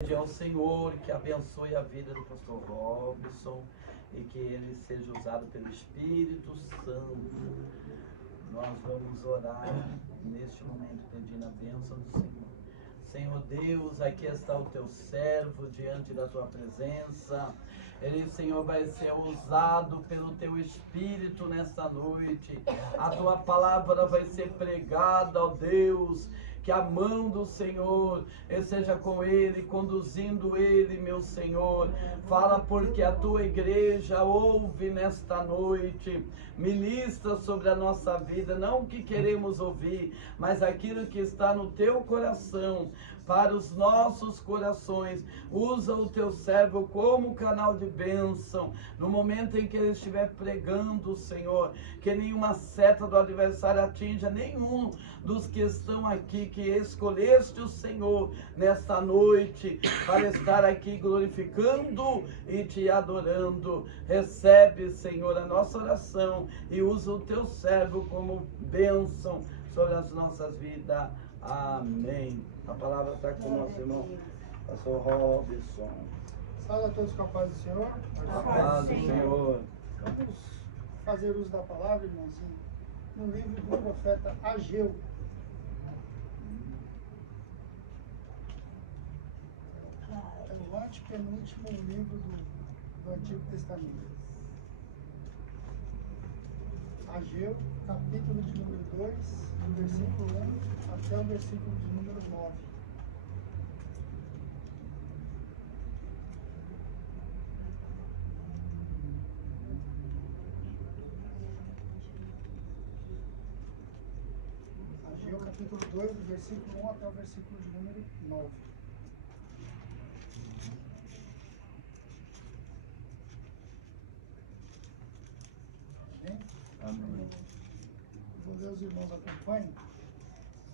Pedir ao Senhor que abençoe a vida do pastor Robson e que ele seja usado pelo Espírito Santo. Nós vamos orar neste momento pedindo a bênção do Senhor. Senhor Deus, aqui está o teu servo diante da tua presença. Ele, Senhor, vai ser usado pelo teu Espírito nesta noite. A tua palavra vai ser pregada, ó Deus. Que a mão do Senhor esteja com ele, conduzindo ele, meu Senhor. Fala porque a tua igreja ouve nesta noite. Ministra sobre a nossa vida, não o que queremos ouvir, mas aquilo que está no teu coração, para os nossos corações. Usa o teu servo como canal de bênção. No momento em que ele estiver pregando, Senhor, que nenhuma seta do adversário atinja nenhum dos que estão aqui, que escolheste o Senhor nesta noite para estar aqui glorificando e te adorando. Recebe, Senhor, a nossa oração e usa o teu servo como bênção sobre as nossas vidas. Amém. A palavra está com o nosso irmão, pastor Robson. Salve a todos com a paz do Senhor. A paz do Senhor. Vamos fazer uso da palavra, irmãozinho, no livro do profeta Ageu. É o antepenúltimo livro do Antigo Testamento. Ageu, capítulo de número 2, do versículo 1 até o versículo de número 9. Ageu, capítulo 2, do versículo 1 até o versículo de número 9. Amém. Vou ver os irmãos acompanhem.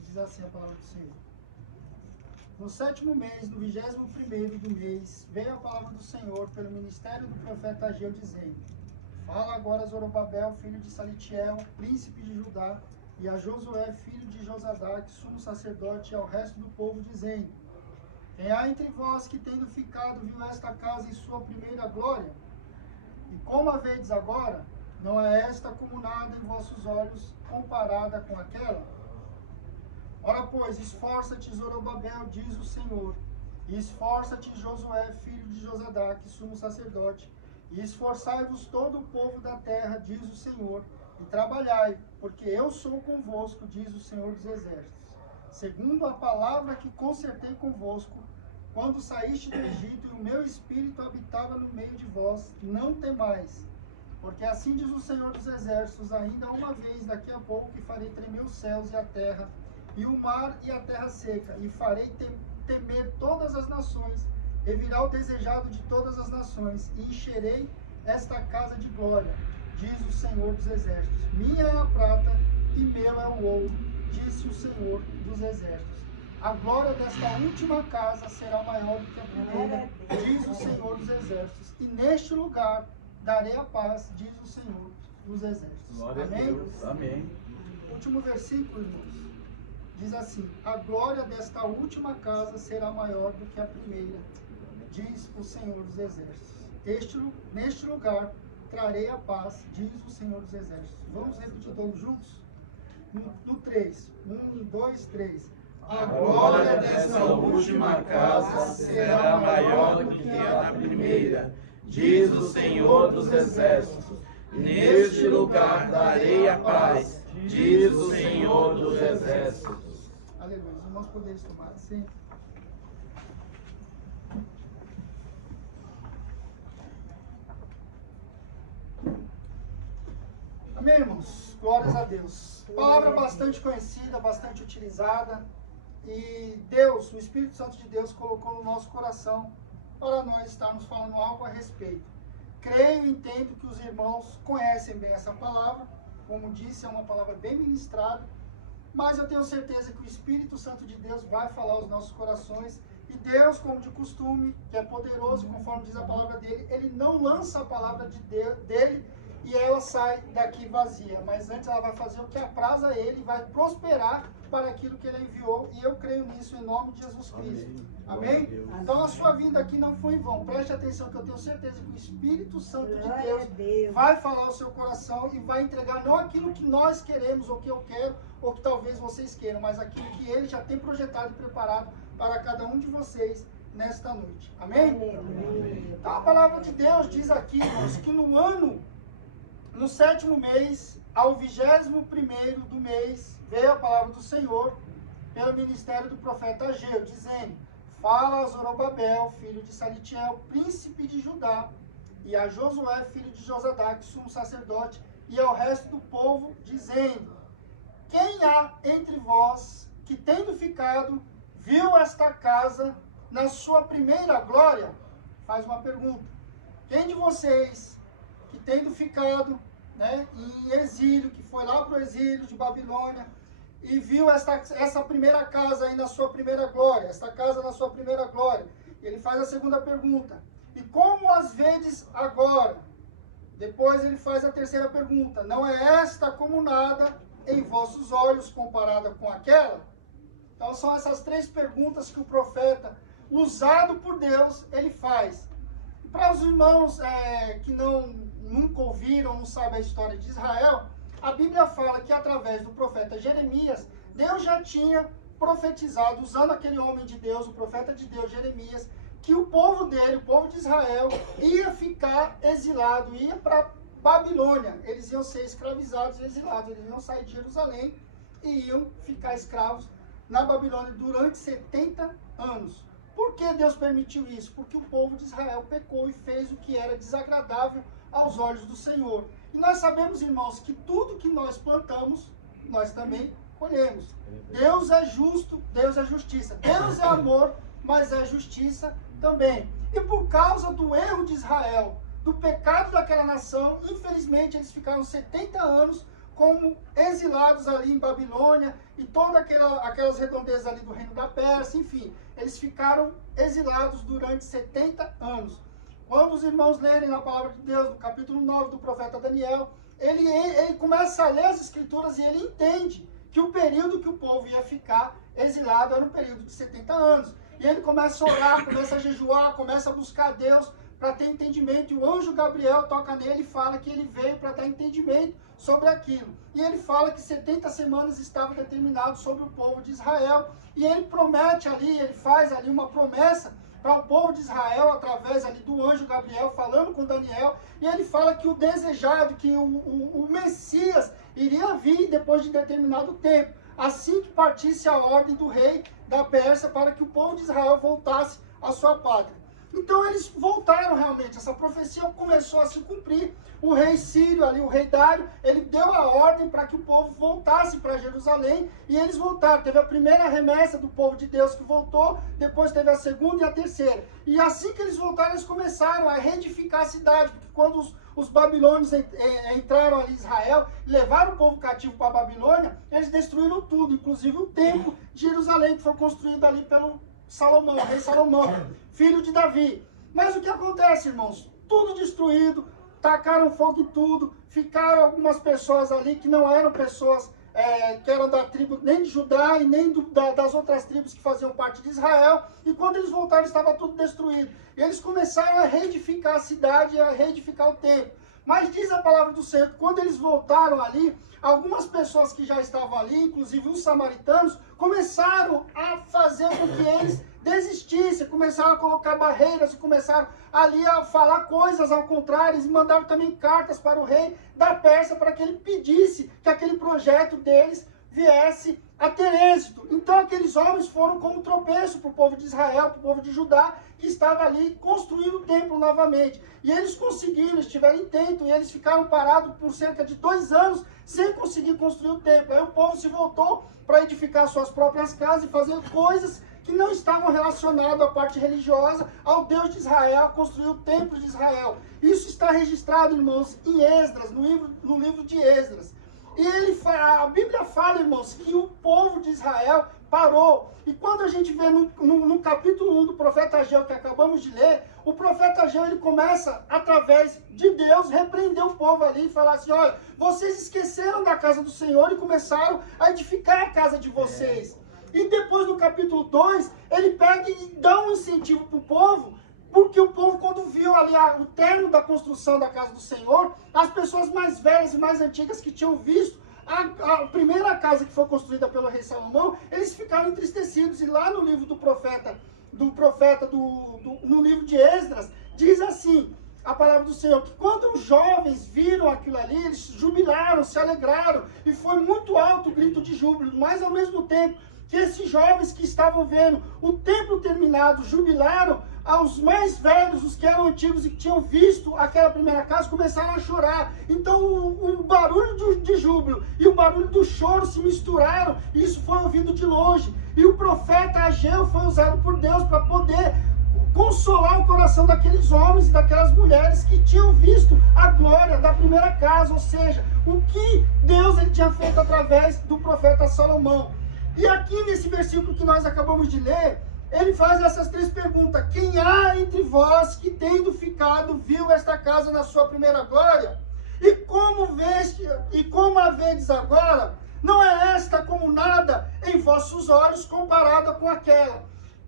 Diz assim a palavra do Senhor. No 7º mês, no 21º do mês, veio a palavra do Senhor pelo ministério do profeta Ageu, dizendo: Fala agora a Zorobabel, filho de Salitiel, príncipe de Judá, e a Josué, filho de Josadaque, sumo sacerdote, e ao resto do povo, dizendo: Quem há entre vós que, tendo ficado, viu esta casa em sua primeira glória? E como a vedes agora, não é esta como nada em vossos olhos, comparada com aquela? Ora, pois, esforça-te, Zorobabel, diz o Senhor, e esforça-te, Josué, filho de Josadaque, sumo sacerdote, e esforçai-vos todo o povo da terra, diz o Senhor, e trabalhai, porque eu sou convosco, diz o Senhor dos Exércitos, segundo a palavra que concertei convosco, quando saíste do Egito, e o meu espírito habitava no meio de vós, não temais. Porque assim diz o Senhor dos Exércitos, ainda uma vez, daqui a pouco, que farei tremer os céus e a terra, e o mar e a terra seca, e farei temer todas as nações, e virá o desejado de todas as nações, e encherei esta casa de glória, diz o Senhor dos Exércitos. Minha é a prata, e meu é o ouro, disse o Senhor dos Exércitos. A glória desta última casa será maior do que a primeira, diz o Senhor dos Exércitos. E neste lugar darei a paz, diz o Senhor dos Exércitos. Glória Amém? a Deus. Amém. Último versículo, irmãos. Diz assim: a glória desta última casa será maior do que a primeira, diz o Senhor dos Exércitos. Neste lugar trarei a paz, diz o Senhor dos Exércitos. Vamos repetir todos juntos? No 3. 1, 2, 3. A glória desta última casa será maior do que a da primeira, diz o Senhor dos Exércitos. Neste lugar darei a paz, diz o Senhor dos Exércitos. Aleluia. Os irmãos poderem tomar assim. Amém, irmãos? Glórias a Deus. Palavra bastante conhecida, bastante utilizada. E Deus, o Espírito Santo de Deus, colocou no nosso coração para nós estarmos falando algo a respeito. Creio e entendo que os irmãos conhecem bem essa palavra. Como disse, é uma palavra bem ministrada. Mas eu tenho certeza que o Espírito Santo de Deus vai falar aos nossos corações. E Deus, como de costume, que é poderoso, conforme diz a palavra dele, ele não lança a palavra dele e ela sai daqui vazia. Mas antes ela vai fazer o que apraz a ele, vai prosperar para aquilo que ele enviou, e eu creio nisso em nome de Jesus Cristo. Amém? Glória a Deus. Então a sua vinda aqui não foi em vão. Preste atenção que eu tenho certeza que o Espírito Santo de Glória a Deus Deus. vai falar ao seu coração e vai entregar não aquilo que nós queremos, ou que eu quero, ou que talvez vocês queiram, mas aquilo que ele já tem projetado e preparado para cada um de vocês nesta noite. Amém? Aleluia. Então a palavra de Deus diz aqui, irmãos, que no 7º mês, ao 21º do mês, veio a palavra do Senhor pelo ministério do profeta Ageu, dizendo: fala a Zorobabel, filho de Salitiel, príncipe de Judá, e a Josué, filho de Josadaque, sumo sacerdote, e ao resto do povo, dizendo: quem há entre vós que, tendo ficado, viu esta casa na sua primeira glória? Faz uma pergunta. Quem de vocês que, tendo ficado, né, em exílio, que foi lá para o exílio de Babilônia, e viu essa primeira casa aí na sua primeira glória, esta casa na sua primeira glória? Ele faz a segunda pergunta: e como as vedes agora? Depois ele faz a terceira pergunta: não é esta como nada em vossos olhos comparada com aquela? Então são essas três perguntas que o profeta, usado por Deus, ele faz. Para os irmãos que nunca ouviram, não sabem a história de Israel, a Bíblia fala que através do profeta Jeremias, Deus já tinha profetizado, usando aquele homem de Deus, o profeta de Deus, Jeremias, que o povo dele, o povo de Israel, ia ficar exilado, ia para Babilônia. Eles iam ser escravizados e exilados, eles iam sair de Jerusalém e iam ficar escravos na Babilônia durante 70 anos. Por que Deus permitiu isso? Porque o povo de Israel pecou e fez o que era desagradável aos olhos do Senhor. E nós sabemos, irmãos, que tudo que nós plantamos, nós também colhemos. Deus é justo, Deus é justiça. Deus é amor, mas é justiça também. E por causa do erro de Israel, do pecado daquela nação, infelizmente eles ficaram 70 anos como exilados ali em Babilônia e todas aquelas redondezas ali do reino da Pérsia, enfim, eles ficaram exilados durante 70 anos. Quando os irmãos lerem na palavra de Deus, no capítulo 9 do profeta Daniel, ele começa a ler as escrituras e ele entende que o período que o povo ia ficar exilado era um período de 70 anos. E ele começa a orar, começa a jejuar, começa a buscar a Deus para ter entendimento. E o anjo Gabriel toca nele e fala que ele veio para dar entendimento sobre aquilo. E ele fala que 70 semanas estava determinado sobre o povo de Israel. E ele promete ali, ele faz ali uma promessa para o povo de Israel, através ali do anjo Gabriel, falando com Daniel, e ele fala que o desejado, que o Messias iria vir depois de determinado tempo, assim que partisse a ordem do rei da Pérsia, para que o povo de Israel voltasse à sua pátria. Então eles voltaram realmente, essa profecia começou a se cumprir. O rei Sírio, ali, o rei Dário, ele deu a ordem para que o povo voltasse para Jerusalém, e eles voltaram. Teve a primeira remessa do povo de Deus que voltou, depois teve a segunda e a terceira. E assim que eles voltaram, eles começaram a reedificar a cidade, porque quando os babilônios entraram ali em Israel, levaram o povo cativo para a Babilônia, eles destruíram tudo, inclusive o templo de Jerusalém, que foi construído ali pelo Salomão, rei Salomão, filho de Davi. Mas o que acontece, irmãos? Tudo destruído, tacaram fogo em tudo, ficaram algumas pessoas ali que não eram pessoas que eram da tribo nem de Judá e nem das outras tribos que faziam parte de Israel, e quando eles voltaram estava tudo destruído. E eles começaram a reedificar a cidade, a reedificar o templo. Mas diz a palavra do Senhor que quando eles voltaram ali, algumas pessoas que já estavam ali, inclusive os samaritanos, começaram a fazer com que eles desistissem, começaram a colocar barreiras e começaram ali a falar coisas ao contrário, e mandaram também cartas para o rei da Pérsia para que ele pedisse que aquele projeto deles viesse a ter êxito. Então aqueles homens foram como tropeço para o povo de Israel, para o povo de Judá, que estava ali construindo o templo novamente. E eles conseguiram, eles tiveram intento, e eles ficaram parados por cerca de 2 anos sem conseguir construir o templo. Aí o povo se voltou para edificar suas próprias casas e fazer coisas que não estavam relacionadas à parte religiosa, ao Deus de Israel, a construir o templo de Israel. Isso está registrado, irmãos, em Esdras, no livro de Esdras. E a Bíblia fala, irmãos, que o povo de Israel parou. E quando a gente vê no capítulo 1 do profeta Ageu, que acabamos de ler, o profeta Ageu, ele começa, através de Deus, repreender o povo ali e falar assim, olha, vocês esqueceram da casa do Senhor e começaram a edificar a casa de vocês. E depois no capítulo 2, ele pega e dá um incentivo para o povo, porque o povo, quando viu ali o término da construção da casa do Senhor, as pessoas mais velhas e mais antigas que tinham visto a primeira casa que foi construída pelo rei Salomão, eles ficaram entristecidos. E lá no livro no livro de Esdras, diz assim, a palavra do Senhor, que quando os jovens viram aquilo ali, eles jubilaram, se alegraram, e foi muito alto o grito de júbilo, mas ao mesmo tempo que esses jovens que estavam vendo o templo terminado jubilaram, aos mais velhos, os que eram antigos e que tinham visto aquela primeira casa, começaram a chorar. Então o barulho de júbilo e o barulho do choro se misturaram, e isso foi ouvido de longe. E o profeta Ageu foi usado por Deus para poder consolar o coração daqueles homens e daquelas mulheres que tinham visto a glória da primeira casa, ou seja, o que Deus ele tinha feito através do profeta Salomão. E aqui nesse versículo que nós acabamos de ler, ele faz essas 3 perguntas. Quem há entre vós que, tendo ficado, viu esta casa na sua primeira glória? E como a vedes agora, não é esta como nada em vossos olhos comparada com aquela?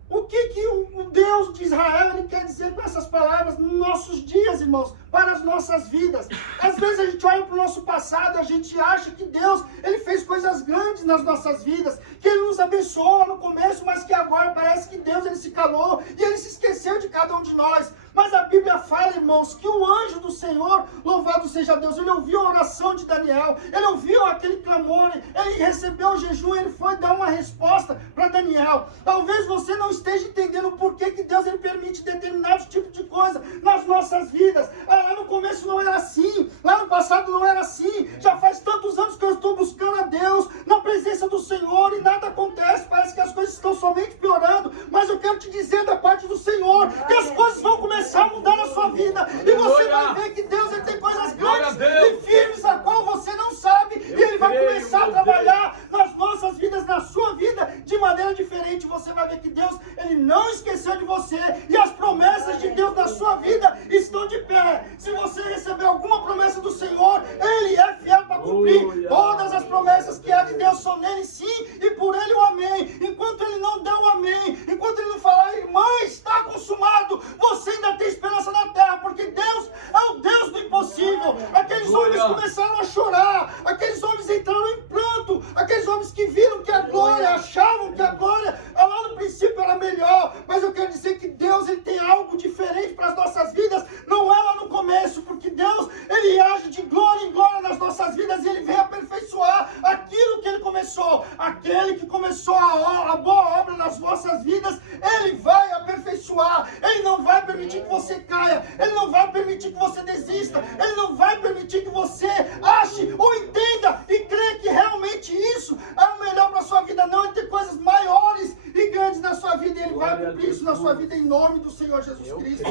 O que o Deus de Israel ele quer dizer com essas palavras nos nossos dias, irmãos, para as nossas vidas? Às vezes a gente olha para o nosso passado e a gente acha que Deus ele fez coisas grandes nas nossas vidas, que Ele nos abençoou no começo, mas que agora parece que Deus ele se calou e Ele se esqueceu de cada um de nós. Mas a Bíblia fala, irmãos, que o anjo do Senhor, louvado seja Deus, ele ouviu a oração de Daniel, ele ouviu aquele clamor, ele recebeu o jejum, ele foi dar uma resposta para Daniel. Talvez você não esteja entendendo por que Deus ele permite determinados tipos de coisa nas nossas vidas. Lá no começo não era assim, lá no passado não era assim, já faz tantos anos que eu estou buscando a Deus, na presença do Senhor, e nada acontece, parece que as coisas estão somente piorando, mas eu quero te dizer da parte do Senhor, que as coisas vão começar a mudar na sua vida, e você vai ver que Deus ele tem coisas grandes e firmes a qual você não sabe, e Ele vai começar a trabalhar nas nossas vidas, na sua vida, de maneira diferente. Você vai ver que Deus ele não esqueceu de você, e as promessas de Deus na sua vida estão de pé. Se você recebeu alguma promessa do Senhor, Ele é fiel para cumprir. Todas as promessas que há de Deus são nele sim, e por Ele o amém. Enquanto Ele não der o amém, enquanto Ele não falar, irmã, está consumado, você ainda tem esperança na terra, porque Deus é o Deus do impossível. Aqueles homens começaram a chorar, aqueles homens entraram em pranto, aqueles homens que viram que a glória, achavam que a glória lá no princípio era melhor, mas eu quero dizer que Deus ele tem algo diferente para as nossas vidas, não é lá no começo, porque Deus ele age de glória em glória nas nossas vidas, e Ele vem aperfeiçoar aquilo que Ele começou. Aquele que começou a boa obra nas vossas vidas, Ele vai aperfeiçoar. Ele não vai permitir que você caia, Ele não vai permitir que você desista, Ele não vai permitir que você ache ou entenda e creia que realmente isso é o melhor para a sua vida. Não, Ele tem coisas maiores e grandes na sua vida, e Ele vai cumprir isso na sua vida em nome do Senhor Jesus Cristo.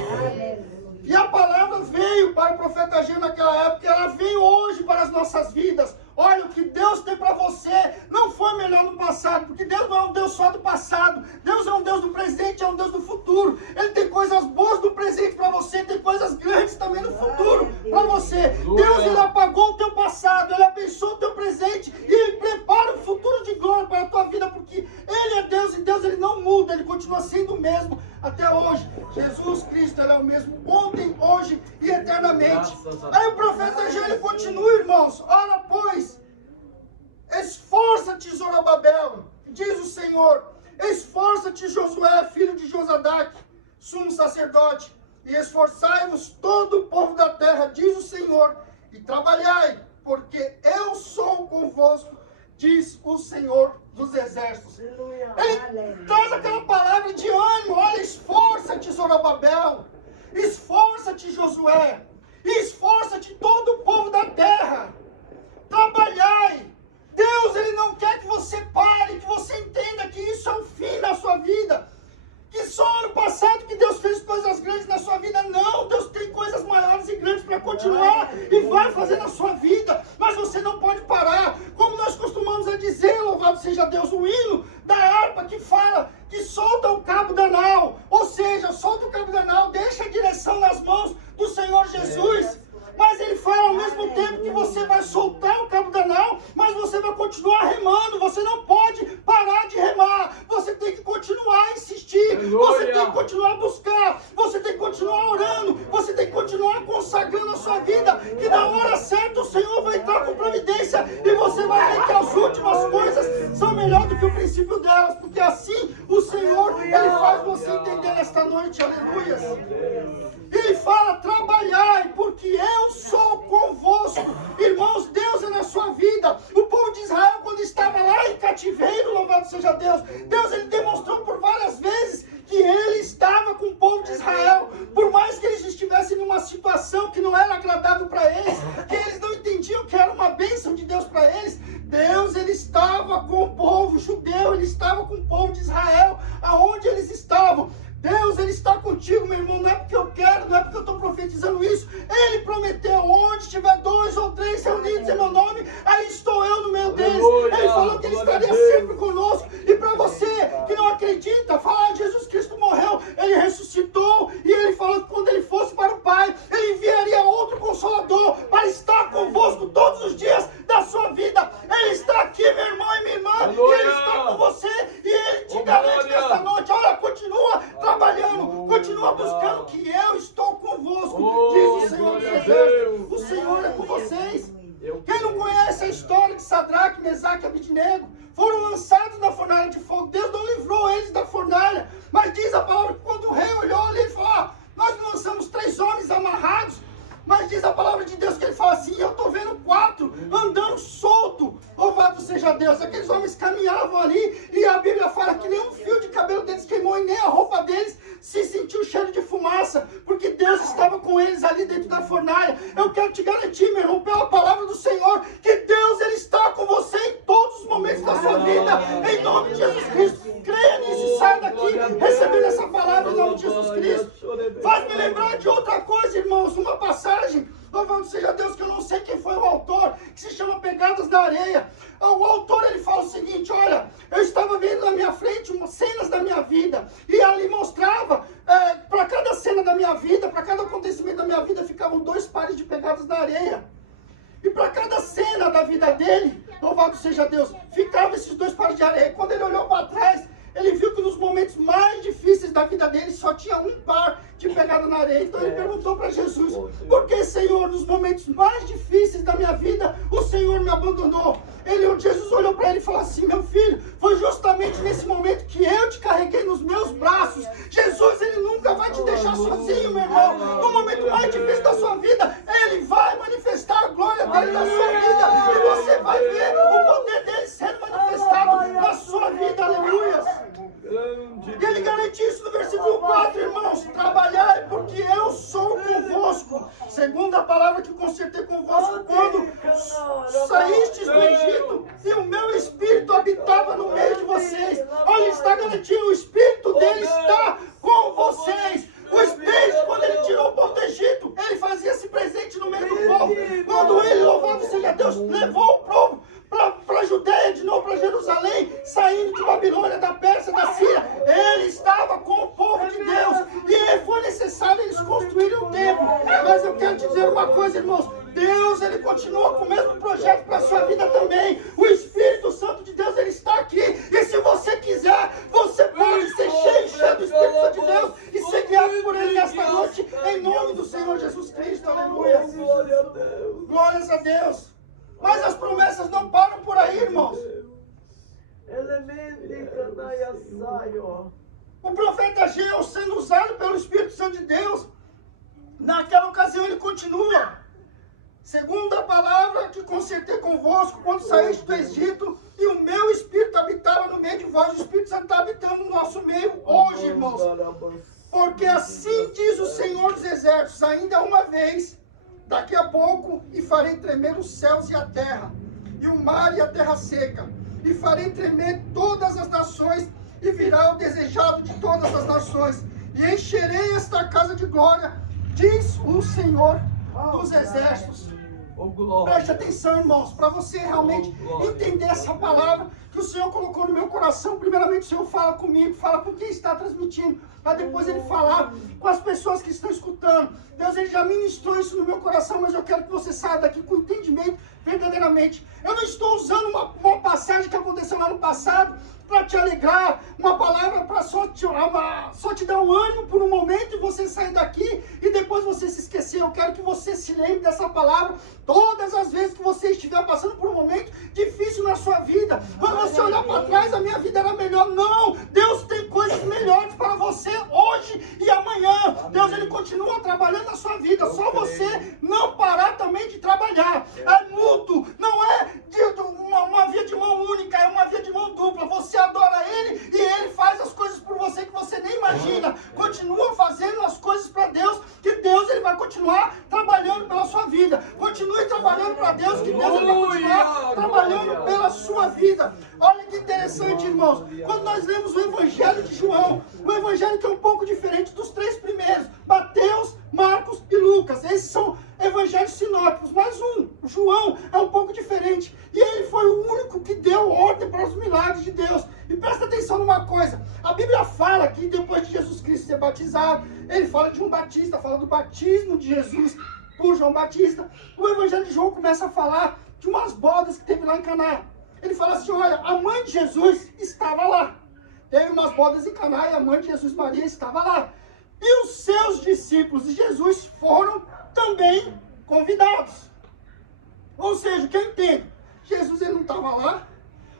E a palavra veio para o profeta Ageu naquela época, ela veio hoje para as nossas vidas. Olha, o que Deus tem para você não foi melhor no passado, porque Deus não é um Deus só do passado. Deus é um Deus do presente, é um Deus do futuro. Ele tem coisas boas do presente para você, tem coisas grandes também no futuro para você. Deus, Ele apagou o teu passado, Ele abençoou o teu presente, e Ele prepara o futuro de glória para a tua vida, porque Ele é Deus, e Deus Ele não muda, Ele continua sendo o mesmo até hoje. Jesus Cristo, Ele é o mesmo ontem, hoje e eternamente. Aí o profeta Ageu, ele continua, irmãos. Ora, pois, esforça-te, Zorobabel, diz o Senhor, esforça-te, Josué, filho de Josadaque, sumo sacerdote, e esforçai-vos todo o povo da terra, diz o Senhor, e trabalhai, porque eu sou convosco, diz o Senhor dos exércitos. Ele traz aquela palavra de ânimo. Olha, esforça-te, Zorobabel, esforça-te, Josué, esforça-te todo o povo da terra, trabalhai. Deus, Ele não quer que você pare, que você entenda que isso é o fim da sua vida, que só ano passado que Deus fez coisas grandes na sua vida. Não, Deus tem coisas maiores e grandes para continuar e vai fazer na sua vida, mas você não pode parar. Como nós costumamos a dizer, louvado seja Deus, o hino da harpa estão nas mãos do Senhor Jesus. Mas ele fala ao mesmo tempo que você vai soltar o cabo da nau, mas você vai continuar remando. Você não pode parar de remar. Você tem que continuar a insistir. Você tem que continuar a buscar. Você tem que continuar orando. Você tem que continuar consagrando a sua vida. Que na hora certa o Senhor vai entrar com providência. E você vai ver que as últimas coisas são melhores do que o princípio delas. Porque assim o Senhor, ele faz você entender nesta noite. Aleluia. Ele fala, trabalhai, porque eu sou convosco. Irmãos, Deus é na sua vida. O povo de Israel, quando estava lá em cativeiro, louvado seja Deus, Deus ele demonstrou por várias vezes que ele estava com o povo de Israel. Por mais que eles estivessem numa situação que não era agradável para eles, que eles não entendiam que era uma bênção de Deus para eles, Deus ele estava com o povo judeu, ele estava com o povo de Israel, aonde eles estavam. Deus, ele está contigo, meu irmão, não é porque eu quero, não é porque eu estou profetizando isso. Ele prometeu, onde tiver 2 ou 3 reunidos em meu nome, aí estou eu no meio deles. Ele falou que ele estaria sempre conosco. E para você que não acredita, fala, Jesus Cristo morreu, ele ressuscitou, e ele falou que quando ele fosse para o Pai, ele enviaria outro Consolador para estar convosco todos os dias da sua vida. Ele está aqui, meu irmão e minha irmã, e ele está com você, e ele te garante nesta noite, olha, continua trabalhando, continua buscando, que eu estou convosco, diz o Senhor dos Exércitos. O Senhor é com vocês. Quem não conhece a história de Sadraque, Mesaque e Abednego, foram lançados na fornalha de fogo. Deus não livrou eles da fornalha, mas diz a palavra que quando o rei olhou ali, ele falou, nós lançamos 3 homens amarrados, mas diz a palavra de Deus que ele fala assim, eu estou vendo 4 andando solto, louvado seja Deus. Aqueles homens caminhavam ali, e a Bíblia fala que nenhum fio de cabelo deles queimou, e nem a roupa deles se sentiu cheiro de fumaça, porque Deus estava com eles ali dentro da fornalha. Eu quero te garantir, meu irmão, pela palavra do Senhor, que Deus ele está com você em todos os momentos da sua vida, em nome de Jesus Cristo. Creia nisso e saia daqui recebendo essa palavra em nome de Jesus Cristo. Faz-me lembrar de outra coisa, irmãos, uma passagem, louvado seja Deus, que eu não sei quem foi o autor, que se chama Pegadas da Areia. O autor ele fala o seguinte, olha, eu estava vendo na minha frente umas cenas da minha vida, e ali mostrava, para cada cena da minha vida, para cada acontecimento da minha vida, ficavam 2 pares de pegadas da areia. E para cada cena da vida dele, louvado seja Deus, ficavam esses 2 pares de areia. E quando ele olhou para trás, ele viu que nos momentos mais difíceis da vida dele só tinha 1 par de pegada na areia. Então ele perguntou para Jesus, por que, Senhor, nos momentos mais difíceis da minha vida, o Senhor me abandonou? Jesus olhou para ele e falou assim, meu filho, foi justamente nesse momento que eu te carreguei nos meus braços. Jesus, ele nunca vai te deixar sozinho, meu irmão. No momento mais difícil da sua vida, ele vai manifestar a glória dele na sua vida, e você vai ver o poder dele sendo manifestado na sua vida, aleluia. E ele garante isso no versículo 4, irmãos, trabalhai porque eu sou convosco. Segunda palavra que consertei convosco, quando saístes do Egito, e o meu Espírito habitava no meio de vocês. Olha, ele está garantindo, o Espírito dele está com vocês. O Espírito, quando ele tirou o povo do Egito, ele fazia esse presente no meio do povo. Quando ele, louvado seja Deus, levou o povo para a Judeia, de novo para Jerusalém, saindo de Babilônia, da Pérsia, da Síria, ele estava com o povo de Deus, e foi necessário eles construírem um templo. Mas eu quero te dizer uma coisa, irmãos, Deus, ele continua com o mesmo projeto para a sua vida também. O Espírito Santo de Deus, ele está aqui, e se você quiser, você pode ser cheio do Espírito Santo de Deus, e ser guiado por ele nesta noite, em nome do Senhor Jesus Cristo, aleluia. Glórias a Deus. Mas as promessas não param por aí, irmãos. O profeta Ageu, sendo usado pelo Espírito Santo de Deus, naquela ocasião ele continua. Segunda palavra que consertei convosco quando saíste do Egito, e o meu Espírito habitava no meio de vós. O Espírito Santo está habitando no nosso meio hoje, irmãos. Porque assim diz o Senhor dos Exércitos, ainda uma vez, daqui a pouco, e farei tremer os céus e a terra, e o mar e a terra seca, e farei tremer todas as nações, e virá o desejado de todas as nações, e encherei esta casa de glória, diz o Senhor dos Exércitos. Preste atenção, irmãos, para você realmente entender essa palavra que o Senhor colocou no meu coração. Primeiramente o Senhor fala comigo, fala com quem está transmitindo, para depois ele falar com as pessoas que estão escutando. Deus ele já ministrou isso no meu coração, mas eu quero que você saia daqui com entendimento verdadeiramente. Eu não estou usando uma passagem que aconteceu lá no passado para te alegrar, uma palavra para só te dar um ânimo por um momento e você sair daqui e depois você se esquecer. Eu quero que você se lembre dessa palavra todas as vezes que você estiver passando por um momento difícil na sua vida. Quando você olhar para trás, a minha vida era melhor. Não, Deus tem coisas melhores para você hoje e amanhã. Deus ele continua trabalhando na sua vida, só você não parar também de trabalhar. É mútuo, não é uma via de mão única, é uma via de mão dupla. Você adora Ele e Ele faz as coisas por você que você nem imagina. Continua fazendo as coisas para Deus, que Deus ele vai continuar trabalhando pela sua vida. Continue trabalhando para Deus, que Deus ele vai continuar trabalhando pela sua vida. Olha que interessante, irmãos. Quando nós lemos o Evangelho de João, o Evangelho que é um pouco diferente dos três primeiros, Mateus, Marcos e Lucas. Esses são evangelhos sinóticos, mas João é um pouco diferente. E ele foi o único que deu ordem para os milagres de Deus. E presta atenção numa coisa, a Bíblia fala que depois de Jesus Cristo ser batizado, ele fala de João Batista, fala do batismo de Jesus por João Batista. O Evangelho de João começa a falar de umas bodas que teve lá em Caná. Ele fala assim, olha, a mãe de Jesus estava lá. Teve umas bodas em Caná e a mãe de Jesus, Maria, estava lá. E os seus discípulos de Jesus foram também convidados. Ou seja, quem entende? Jesus ele não estava lá,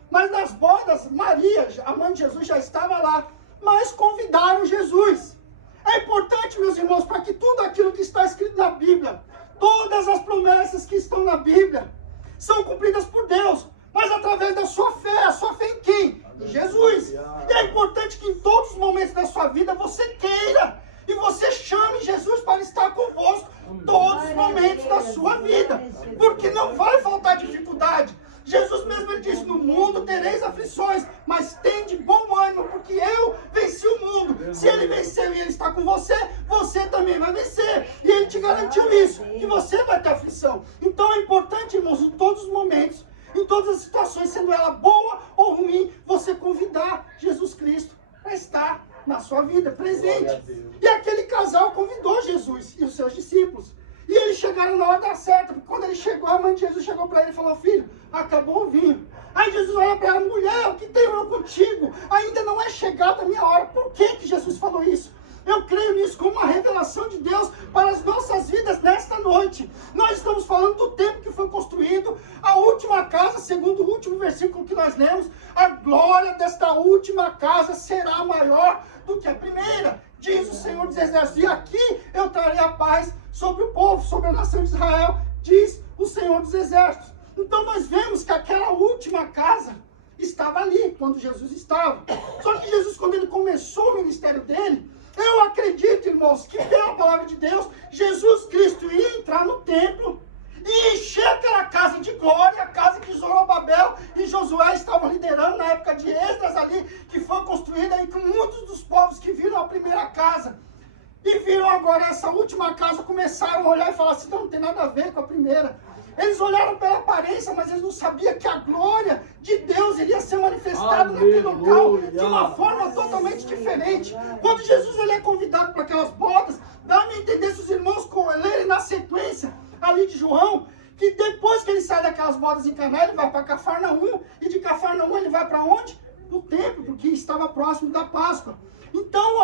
mas nas bodas, Maria, a mãe de Jesus, já estava lá. Mas convidaram Jesus. É importante, meus irmãos, para que tudo aquilo que está escrito na Bíblia, todas as promessas que estão na Bíblia, são cumpridas por Deus, mas através da sua fé. A sua fé em quem? Em Jesus. E é importante que em todos os momentos da sua vida você queira e você chame Jesus para estar convosco todos os momentos da sua vida, porque não vai faltar dificuldade. Jesus mesmo ele disse, no mundo tereis aflições, mas tende bom ânimo, porque eu venci o mundo. Se ele venceu e ele está com você, você também vai vencer. E ele te garantiu isso, que você vai ter aflição. Então é importante, irmãos, em todos os momentos, em todas as situações, sendo ela boa ou ruim, você convidar Jesus Cristo para estar na sua vida, presente. E aquele casal convidou Jesus e os seus discípulos. E eles chegaram na hora certa, porque quando ele chegou, a mãe de Jesus chegou para ele e falou, filho, acabou o vinho. Aí Jesus olha para ela, mulher, o que tenho eu contigo? Ainda não é chegada a minha hora. Por que Jesus falou isso? Eu creio nisso como uma revelação de Deus para as nossas vidas nesta noite. Nós estamos falando do tempo que foi construído a última casa, segundo o último versículo que nós lemos. A glória desta última casa será maior do que a primeira, diz o Senhor dos Exércitos. E aqui eu trarei a paz sobre o povo, sobre a nação de Israel, diz o Senhor dos Exércitos. Então nós vemos que aquela última casa estava ali, quando Jesus estava. Só que Jesus, quando ele começou o ministério dele, eu acredito, irmãos, que pela palavra de Deus, Jesus Cristo ia entrar no templo e encher aquela casa de glória, a casa que Zorobabel e Josué estavam liderando na época de Esdras ali, que foi construída aí com muitos dos povos que viram a primeira casa. E viram agora essa última casa, começaram a olhar e falar assim, não tem nada a ver com a primeira. Eles olharam pela aparência, mas eles não sabiam que a glória de Deus iria ser manifestada naquele local de uma forma totalmente diferente. Quando Jesus ele é convidado para aquelas bodas, dá-me a entender se os irmãos lerem na sequência ali de João, que depois que ele sai daquelas bodas em Caná, ele vai para Cafarnaum, e de Cafarnaum ele vai para onde? No templo, porque estava próximo da Páscoa. Então,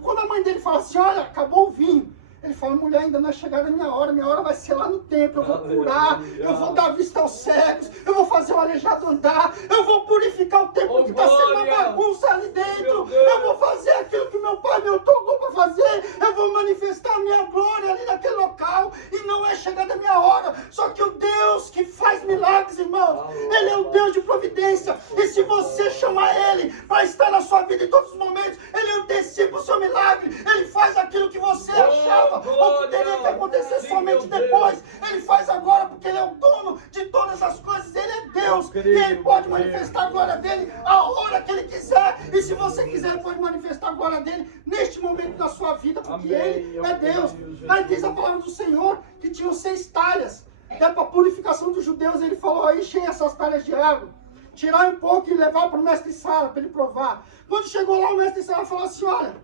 quando a mãe dele fala assim, olha, acabou o vinho, ele fala, mulher, ainda não é chegada a minha hora vai ser lá no templo, eu vou curar, eu vou dar vista aos cegos, eu vou fazer o aleijado andar, eu vou purificar o templo que está sendo uma bagunça ali dentro, eu vou fazer aquilo que meu pai me otorgou para fazer, eu vou manifestar a minha glória ali naquele local, e não é chegada a minha hora. Só que o Deus que faz milagres, irmãos, Ele é o Deus de providência, e se você chamar Ele para estar na sua vida em todos os momentos, Ele antecipa o seu milagre, Ele faz aquilo que você achava, ou que teria que acontecer somente depois, Ele faz agora, porque Ele é o dono de todas as coisas, Ele é Deus, e Ele pode manifestar a glória dele a hora que Ele quiser, e se você quiser, Ele pode manifestar a glória dele neste momento da sua vida, porque Ele é Deus. Aí diz a palavra do Senhor que tinham 6 talhas, que é para a purificação dos judeus. Ele falou, aí enchei essas talhas de água, tirar um pouco e levar para o mestre Sala, para ele provar. Quando chegou lá, o mestre Sala falou assim, olha,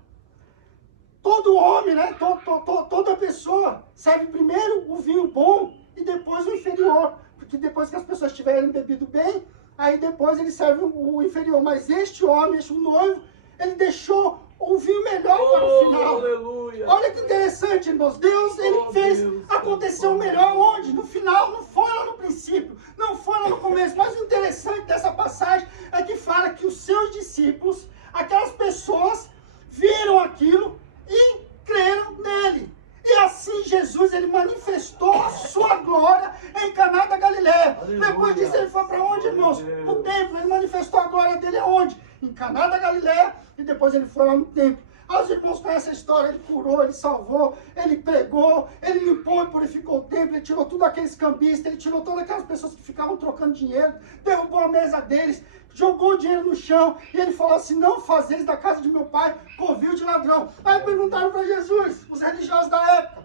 todo homem, né? Toda pessoa serve primeiro o vinho bom e depois o inferior. Porque depois que as pessoas tiverem bebido bem, aí depois ele serve o inferior. Mas este homem, este noivo, ele deixou o vinho melhor para o final. Aleluia. Olha que interessante, irmãos. Deus, ele fez acontecer o melhor onde? No final, não foi lá no princípio, não foi lá no começo. Mas o interessante dessa passagem é que fala que os seus discípulos, aquelas pessoas, viram aquilo e creram nele. E assim Jesus, ele manifestou a sua glória em Caná da Galileia. Depois disso ele foi para onde, irmãos? No templo. Ele manifestou a glória dele aonde? Em Caná da Galileia. E depois ele foi lá no templo. Aí os irmãos conhecem a história. Ele curou, ele salvou, ele pregou, ele limpou e purificou o templo. Ele tirou tudo aqueles cambistas, ele tirou todas aquelas pessoas que ficavam trocando dinheiro, derrubou a mesa deles, jogou o dinheiro no chão, e ele falou assim: não fazeis da casa de meu pai covil de ladrão. Aí perguntaram para Jesus, os religiosos da época: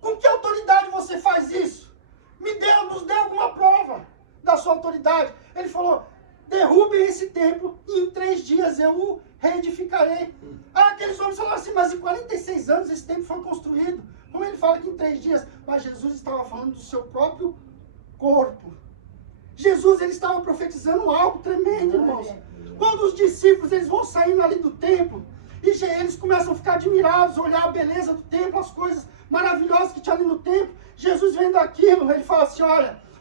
com que autoridade você faz isso? Nos dê alguma prova da sua autoridade. Ele falou: derrubem esse templo e em 3 dias eu o reedificarei. Aí aqueles homens falaram assim: mas em 46 anos esse templo foi construído. Como ele fala que em 3 dias? Mas Jesus estava falando do seu próprio corpo. Jesus, ele estava profetizando algo tremendo, irmãos. Quando os discípulos, eles vão saindo ali do templo, e eles começam a ficar admirados, olhar a beleza do templo, as coisas maravilhosas que tinha ali no templo. Jesus vendo aquilo, ele fala assim: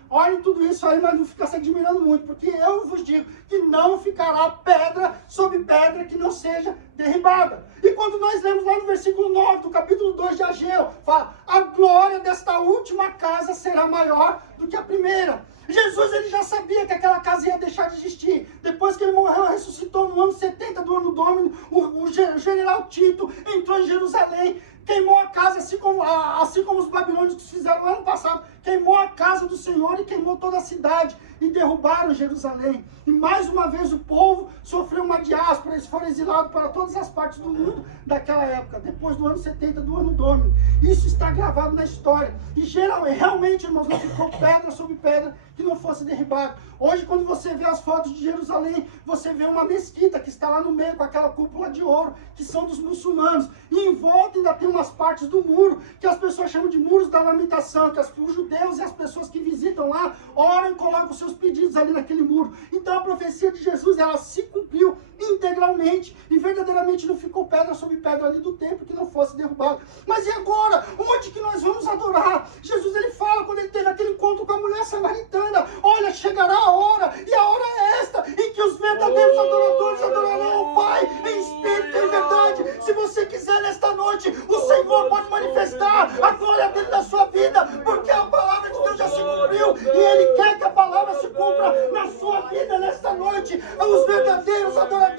olhem tudo isso aí, mas não fica se admirando muito, porque eu vos digo que não ficará pedra sobre pedra que não seja derribada. E quando nós lemos lá no versículo 9 do capítulo 2 de Ageu, fala: a glória desta última casa será maior do que a primeira. Jesus, ele já sabia que aquela casa ia deixar de existir. Depois que ele morreu, ressuscitou no ano 70 do ano Domini, o general Tito entrou em Jerusalém, queimou a casa, assim como os babilônios fizeram lá no passado, queimou a casa do Senhor e queimou toda a cidade, e derrubaram Jerusalém. E mais uma vez o povo sofreu uma diáspora, eles foram exilados para todas as partes do mundo daquela época, depois do ano 70 do ano Domini. Isso está gravado na história. E realmente, irmãos, não ficou pedra sobre pedra que não fosse derribado. Hoje, quando você vê as fotos de Jerusalém, você vê uma mesquita que está lá no meio com aquela cúpula de ouro, que são dos muçulmanos. E em volta ainda tem umas partes do muro, que as pessoas chamam de muros da lamentação, que os judeus e as pessoas que visitam lá oram e colocam os seus pedidos ali naquele muro. Então a profecia de Jesus, ela se cumpriu integralmente, e verdadeiramente não ficou pedra sobre pedra ali do templo que não fosse derrubado. Mas e agora? Onde que nós vamos adorar? Jesus, ele fala, quando ele teve aquele encontro com a mulher samaritana: olha, chegará a hora, e a hora é esta, em que os verdadeiros adoradores adorarão o Pai em espírito e em verdade. Se você quiser nesta noite, o Senhor pode manifestar a glória dele na sua vida, porque a palavra de Deus já se cumpriu, e ele quer que a palavra se cumpra na sua vida nesta noite. Os verdadeiros adoradores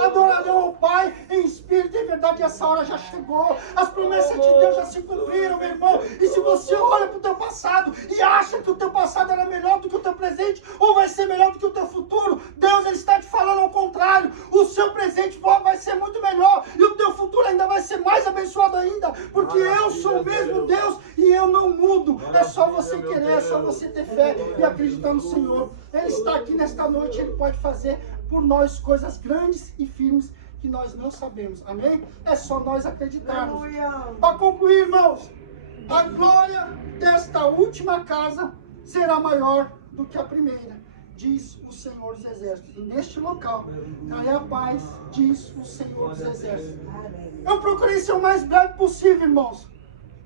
adorarão o Pai em espírito e em verdade. E essa hora já chegou, as promessas de Deus já se cumpriram, meu irmão. E se você olha para o teu passado e acha que o teu passado era melhor do que o teu presente, ou vai ser melhor do que o teu futuro, Deus, ele está te falando ao contrário. O seu presente vai ser muito melhor, e o teu futuro ainda vai ser mais abençoado ainda, porque eu sou o mesmo Deus e eu não mudo. É só você querer, é só você ter fé e acreditar no Senhor. Ele está aqui nesta noite, ele pode fazer por nós coisas grandes e firmes que nós não sabemos. Amém? É só nós acreditarmos. Para concluir, irmãos, a glória desta última casa será maior do que a primeira, diz o Senhor dos Exércitos. E neste local trarei a paz, diz o Senhor dos Exércitos. Eu procurei ser o mais breve possível, irmãos,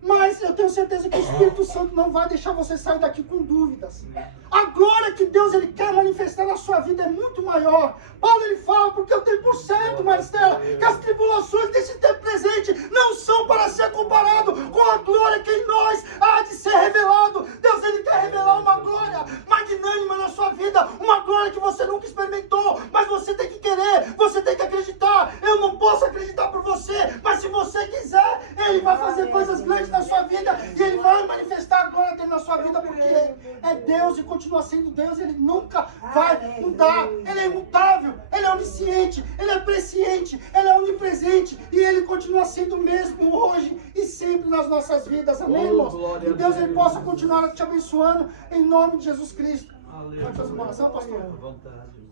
mas eu tenho certeza que o Espírito Santo não vai deixar você sair daqui com dúvidas. A glória que Deus, ele quer manifestar na sua vida é muito maior. Paulo, ele fala: porque eu tenho por certo, Maristela, que as tribulações desse tempo presente não são para ser comparado com a glória que em nós há de ser revelado. Deus, ele quer revelar uma glória magnânima na sua vida, uma glória que você nunca experimentou, mas você tem que querer, você tem que acreditar. Eu não posso acreditar por você, mas se você quiser, ele vai fazer coisas grandes na sua vida, e ele vai manifestar a glória dele na sua vida, porque é Deus e continua sendo Deus. Ele nunca vai mudar, ele é imutável, ele é onisciente, ele é presciente, ele é onipresente, e ele continua sendo o mesmo hoje e sempre nas nossas vidas. Amém, irmãos? E Deus, ele possa continuar te abençoando em nome de Jesus Cristo. Pode fazer uma oração, pastor?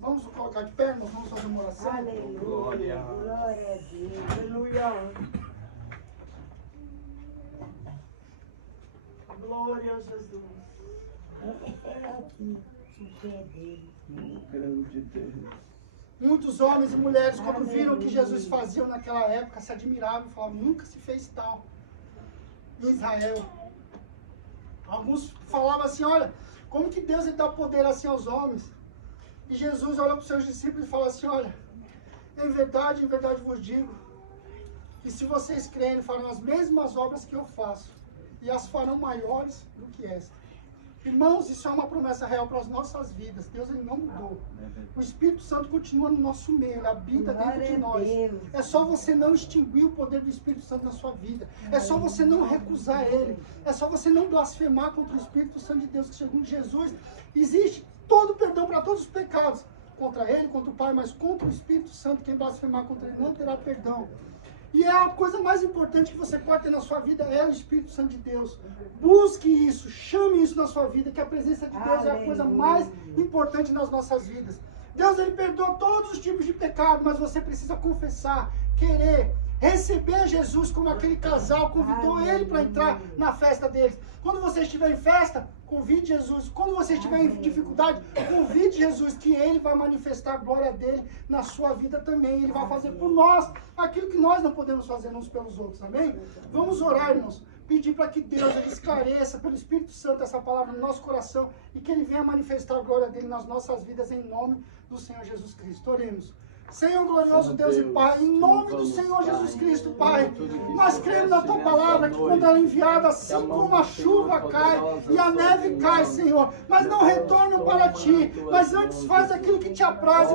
Vamos colocar de pé, irmãos, vamos fazer uma oração. Aleluia. Glória a Deus. Aleluia. Glória a Jesus. Grande Deus. Muitos homens e mulheres, quando viram o que Jesus fazia naquela época, se admiravam e falavam, nunca se fez tal em Israel. Alguns falavam assim, olha, como que Deus dá poder assim aos homens? E Jesus olha para os seus discípulos e fala assim, olha, em verdade vos digo, que se vocês crerem, farão as mesmas obras que eu faço, e as farão maiores do que esta. Irmãos, isso é uma promessa real para as nossas vidas. Deus ele não mudou. O Espírito Santo continua no nosso meio, ele habita dentro de nós. É só você não extinguir o poder do Espírito Santo na sua vida. É só você não recusar ele. É só você não blasfemar contra o Espírito Santo de Deus, que segundo Jesus, existe todo o perdão para todos os pecados. Contra ele, contra o Pai, mas contra o Espírito Santo, quem blasfemar contra ele não terá perdão. E é a coisa mais importante que você pode ter na sua vida é o Espírito Santo de Deus. Busque isso, chame isso na sua vida, que a presença de Deus é a coisa mais importante nas nossas vidas. Deus ele perdoa todos os tipos de pecado, mas você precisa confessar, querer, receber Jesus como aquele casal convidou ele para entrar na festa deles. Quando você estiver em festa, convide Jesus. Quando você estiver em dificuldade, convide Jesus, que ele vai manifestar a glória dele na sua vida também. Ele vai fazer por nós aquilo que nós não podemos fazer uns pelos outros, amém? Vamos orar, irmãos. Pedir para que Deus ele esclareça pelo Espírito Santo essa palavra no nosso coração e que ele venha manifestar a glória dele nas nossas vidas em nome do Senhor Jesus Cristo. Oremos. Senhor glorioso Deus e Pai, em nome do Senhor Jesus Cristo, Pai, nós cremos na Tua palavra que quando ela é enviada, assim como a chuva cai e a neve cai, Senhor, mas não retornam para Ti, mas antes faz aquilo que Te apraz e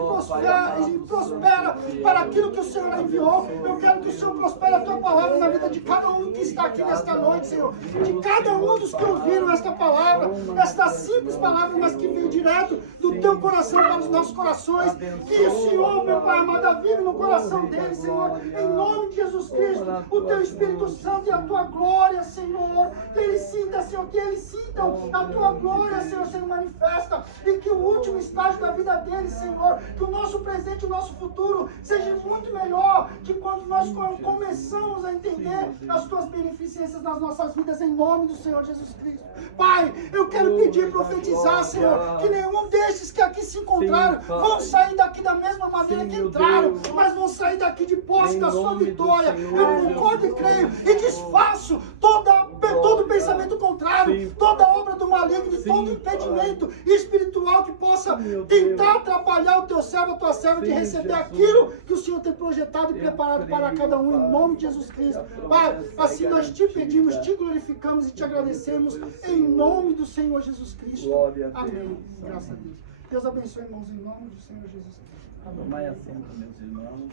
prospera para aquilo que o Senhor enviou. Eu quero que o Senhor prospere a Tua palavra na vida de cada um que está aqui nesta noite, Senhor, de cada um dos que ouviram esta palavra, esta simples palavra, mas que veio direto do Teu coração para os nossos corações, que o Senhor, meu Pai amado, vive no coração dele, Senhor, em nome de Jesus Cristo, o Teu Espírito Santo e a Tua glória, Senhor, que ele sinta, Senhor, que eles sintam a Tua glória, Senhor, sendo manifesta, e que o último estágio da vida deles, Senhor, que o nosso presente e o nosso futuro seja muito melhor de quando nós começamos a entender as Tuas beneficências nas nossas vidas, em nome do Senhor Jesus Cristo. Pai, eu quero pedir e profetizar, Senhor, que nenhum desses que aqui se encontraram vão sair daqui da mesma maneira que entraram, mas vão sair daqui de posse da sua vitória. Eu concordo e creio e desfaço todo pensamento contrário, toda obra do maligno e todo impedimento espiritual que possa tentar atrapalhar o Teu servo, a Tua serva de receber aquilo que o Senhor tem projetado e preparado para cada um, em nome de Jesus Cristo. Pai, assim nós Te pedimos, Te glorificamos e Te agradecemos em nome do Senhor Jesus Cristo. Amém. Graças a Deus. Deus abençoe, irmãos, em nome do Senhor Jesus Cristo. Tomai assento, meus irmãos.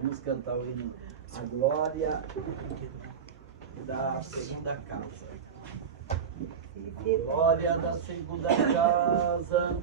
Vamos cantar o hino A Glória da Segunda Casa. A glória da segunda casa.